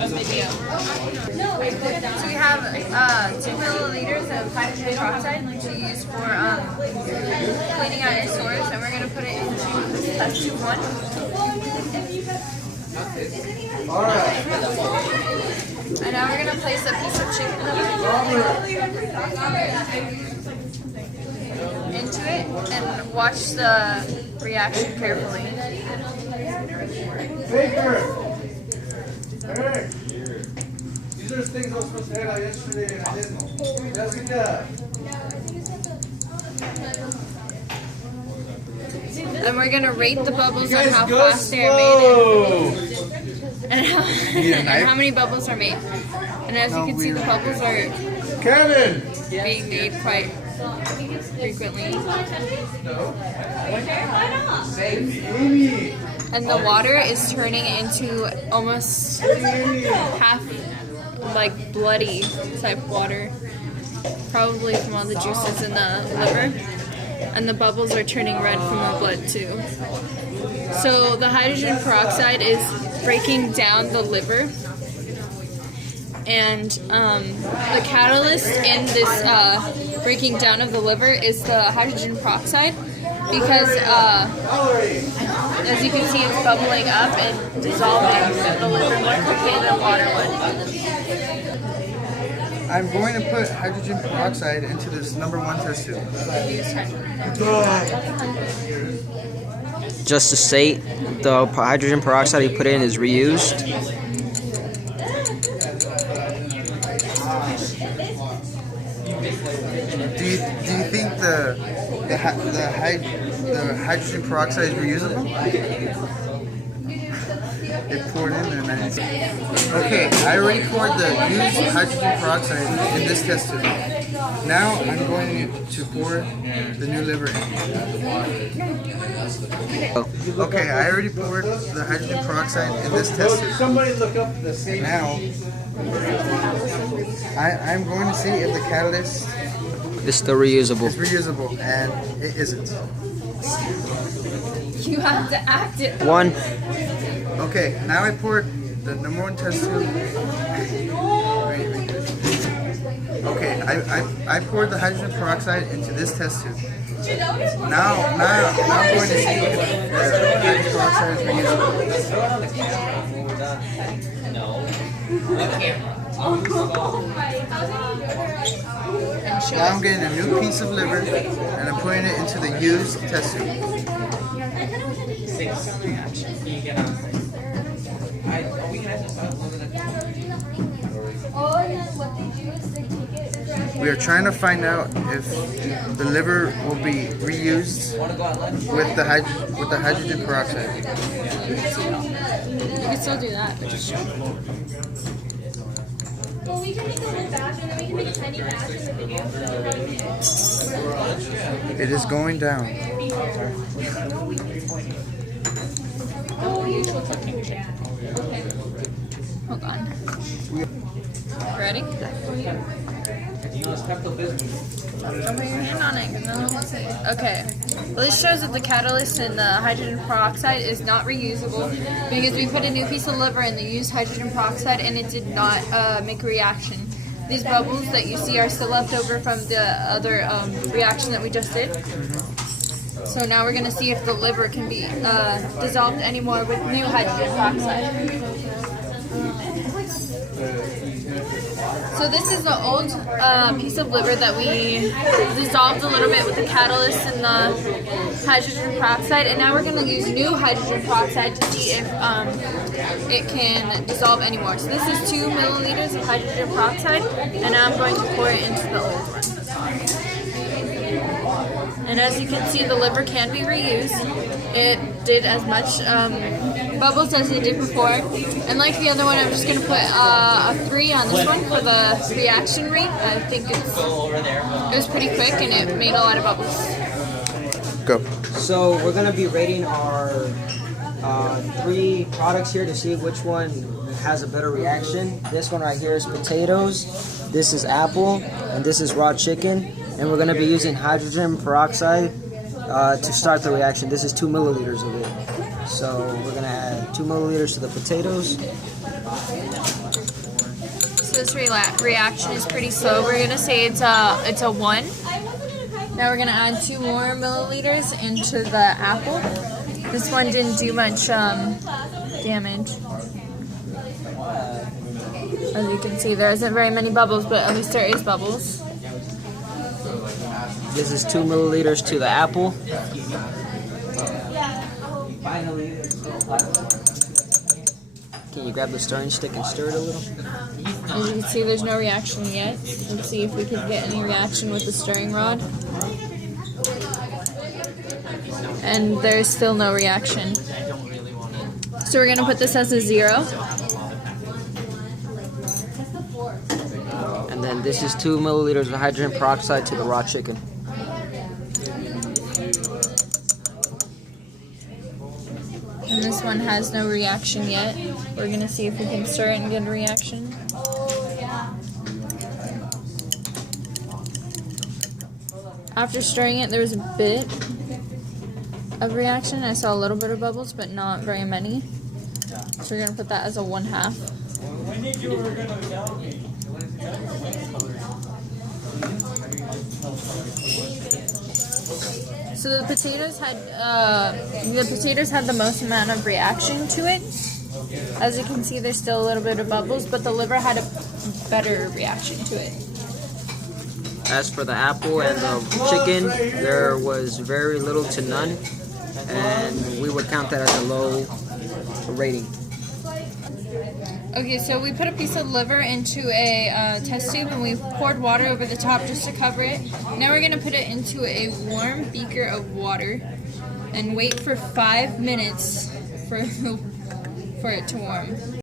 a video. So we have 2 milliliters of hydrogen peroxide to use for cleaning out your sores, and we're going to put it into test tube 1. And now we're going to place a piece of chicken into it and watch the reaction carefully. Baker! Eric! These are the things I was supposed to hand out yesterday and I didn't. Jessica! And we're gonna rate the bubbles on how fast they are made and how many bubbles are made. And as you can see, the bubbles are Kevin! being made quite frequently. And the water is turning into almost half like bloody type water, probably from all the juices in the liver. And the bubbles are turning red from the blood too. So the hydrogen peroxide is breaking down the liver, and the catalyst in this breaking down of the liver is the hydrogen peroxide, because as you can see, it's bubbling up and dissolving the liver more quickly than water would. I'm going to put hydrogen peroxide into this #1 test tube. Just to state, the hydrogen peroxide you put in is reused. Do you think the hydrogen peroxide is reusable? It poured in there, man. Okay, I already poured the used hydrogen peroxide in this test tube. Now I'm going to pour the new liver in. Okay, I already poured the hydrogen peroxide in this test tube. Somebody look up the same. Now I'm going to see if the catalyst It's still reusable. is reusable, and it isn't. You have to act it. 1. Okay, now I poured the #1 test tube. Okay, I poured the hydrogen peroxide into this test tube. Now I'm going to see if the hydrogen peroxide is reusable. Now I'm getting a new piece of liver and I'm putting it into the used test tube. We are trying to find out if the liver will be reused with the hydrogen peroxide. You can still do that, but just Well, we can make a little batch and then we can make a tiny batch in the video. It is going down. hold on. Ready? Put your hand on it, and then we'll see. Okay. Well, this shows that the catalyst in the hydrogen peroxide is not reusable because we put a new piece of liver in the used hydrogen peroxide and it did not make a reaction. These bubbles that you see are still left over from the other reaction that we just did. So now we're going to see if the liver can be dissolved anymore with new hydrogen peroxide. So this is the old piece of liver that we dissolved a little bit with the catalyst and the hydrogen peroxide, and now we're going to use new hydrogen peroxide to see if it can dissolve anymore. So this is 2 milliliters of hydrogen peroxide, and now I'm going to pour it into the old one. And as you can see, the liver can be reused. It did as much bubbles as it did before. And like the other one, I'm just going to put a 3 on this one for the reaction rate. I think it was pretty quick and it made a lot of bubbles. Go. So we're going to be rating our 3 products here to see which one has a better reaction. This one right here is potatoes, this is apple, and this is raw chicken. And we're going to be using hydrogen peroxide to start the reaction. This is 2 milliliters of it. So we're gonna add 2 milliliters to the potatoes. So this reaction is pretty slow. We're gonna say it's a 1. Now we're gonna add 2 more milliliters into the apple. This one didn't do much damage. As you can see, there isn't very many bubbles, but at least there is bubbles. This is 2 milliliters to the apple. Can you grab the stirring stick and stir it a little? As you can see, there's no reaction yet. Let's see if we can get any reaction with the stirring rod. And there's still no reaction. So we're gonna put this as a 0. And then this is 2 milliliters of hydrogen peroxide to the raw chicken. And this one has no reaction yet. We're gonna see if we can stir it and get a reaction. After stirring it, there was a bit of reaction. I saw a little bit of bubbles, but not very many. So we're gonna put that as a 1/2. So the potatoes had the most amount of reaction to it. As you can see, there's still a little bit of bubbles, but the liver had a better reaction to it. As for the apple and the chicken, there was very little to none, and we would count that as a low rating. Okay, so we put a piece of liver into a test tube and we poured water over the top just to cover it. Now we're going to put it into a warm beaker of water and wait for 5 minutes for it to warm.